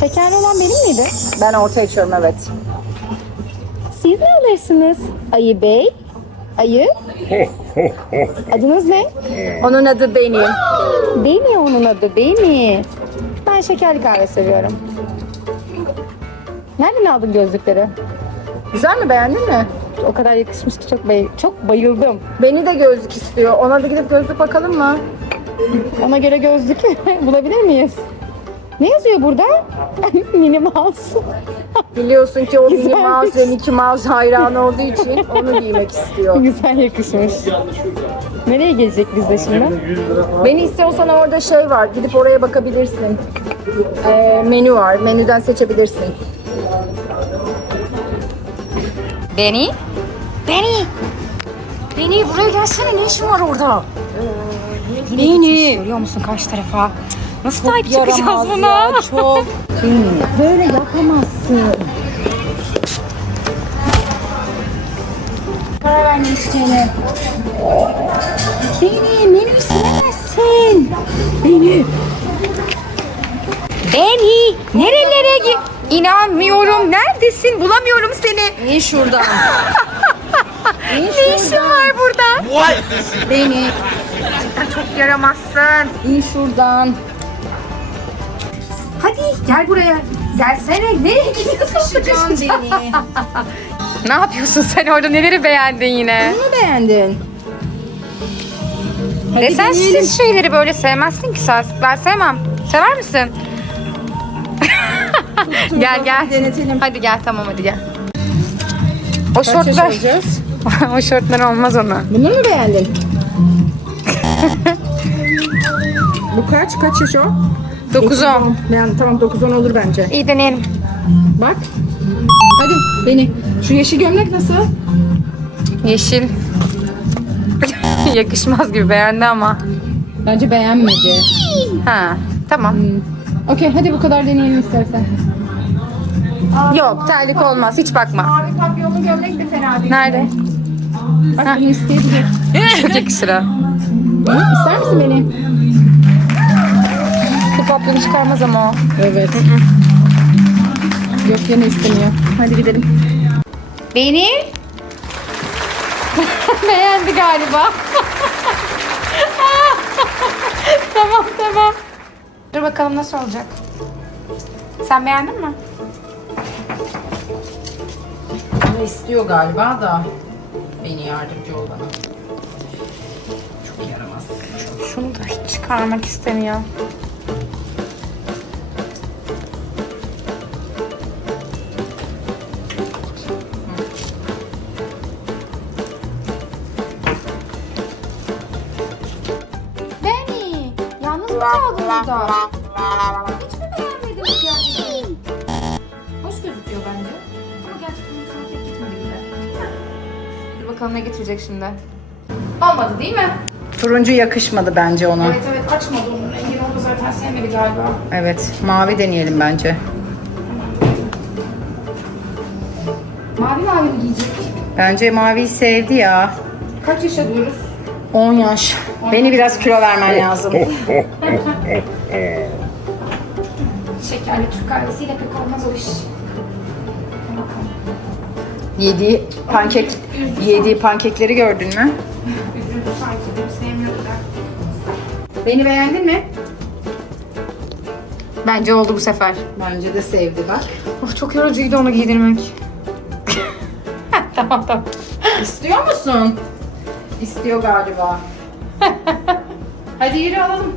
Şekerli olan benim miydi? Ben orta içiyorum evet. Siz ne alırsınız? Ayı Bey? Ayı? Adınız ne? Onun adı benim. Beni onun adı Beni. Ben şekerli kahve seviyorum. Nereden aldın gözlükleri? Güzel mi beğendin mi? O kadar yakışmış ki çok, bay- çok bayıldım. Beni de gözlük istiyor. Ona da gidip gözlük bakalım mı? Ona göre gözlük bulabilir miyiz? Ne yazıyor burada? Mini Mouse. Biliyorsun ki o Minnie Güzelmiş. Mouse ve Mickey Mouse hayranı olduğu için onu giymek istiyor. Güzel yakışmış. Nereye gelecek bizde şimdi? Beni istiyorsan orada şey var. Gidip oraya bakabilirsin. Ee, menü var. Menüden seçebilirsin. Beni? Beni! Beni buraya gelsene ne işin var orada? Beni! Görüyor musun karşı tarafa? Nasıl sahip çıkacağız buna? çok. Böyle yapamazsın. Karar verme içeceğine. Beni menü silemezsin. Beni. Beni. Nerelere git? İnanmıyorum. Neredesin? Bulamıyorum seni. İyi şuradan. Ne işin var burada? Beni. Çok yaramazsın. İyi şuradan. Hadi gel buraya. Gelsene. Nereye gidiyorsun? beni. Ne yapıyorsun sen orada? Neleri beğendin yine? Bunu beğendin. Ve sen siz şeyleri böyle sevmezsin ki sen. Ben sevmem. Sever misin? gel gel. Denetelim. Hadi gel tamam hadi gel. O Kaç yaş şortlar, olacağız? o şortlar olmaz ona. Bunu mu beğendin? Bu kaç? Kaç yaş o? 9 10. Yani tamam 9-10 olur bence. İyi deneyelim. Bak. Hadi beni. Şu yeşil gömlek nasıl? Yeşil. Yakışmaz gibi beğendi ama. Bence beğenmedi. Ha, tamam. Okey hadi bu kadar deneyelim istersen. Yok terlik olmaz hiç bakma. Mavi papyonlu gömlek de fena değil. Nerede? Bak bunu isteyebilir. Çok yakışır ha. Hı? İster misin beni? Paplonu çıkarmaz ama o. Evet. Yok yine istemiyor. Hadi gidelim. Beni? Beğendi galiba. tamam tamam. Dur bakalım nasıl olacak. Sen beğendin mi? Bunu istiyor galiba da. Beni yardımcı ol bana. Çok yaramaz. Şunu da hiç çıkarmak istemiyor. Mı kaldın burada? Hiç mi beğenmedin kıyafetini? Hoş gözüküyor bence. Ama gerçekten sana pek gitmedi gibi. Dur bakalım ne getirecek şimdi. Olmadı değil mi? Turuncu yakışmadı bence ona. Evet evet açmadı onun rengini onu zaten sevmedi galiba. Evet. Mavi deneyelim bence. Mavi mavi mi giyecek? Bence maviyi sevdi ya. Kaç yaşa diyoruz? 10 yaş. Beni biraz kilo vermen lazım. Şekerli Türk kahvesiyle pek olmaz o iş. Yediği pankek, yediği pankekleri gördün mü? Üzüldü sanki beni sevmiyordu da. Beni beğendin mi? Bence oldu bu sefer. Bence de sevdi bak. Oh, çok yorucuydu onu giydirmek. tamam tamam. İstiyor musun? İstiyor galiba. Hadi yürü alalım.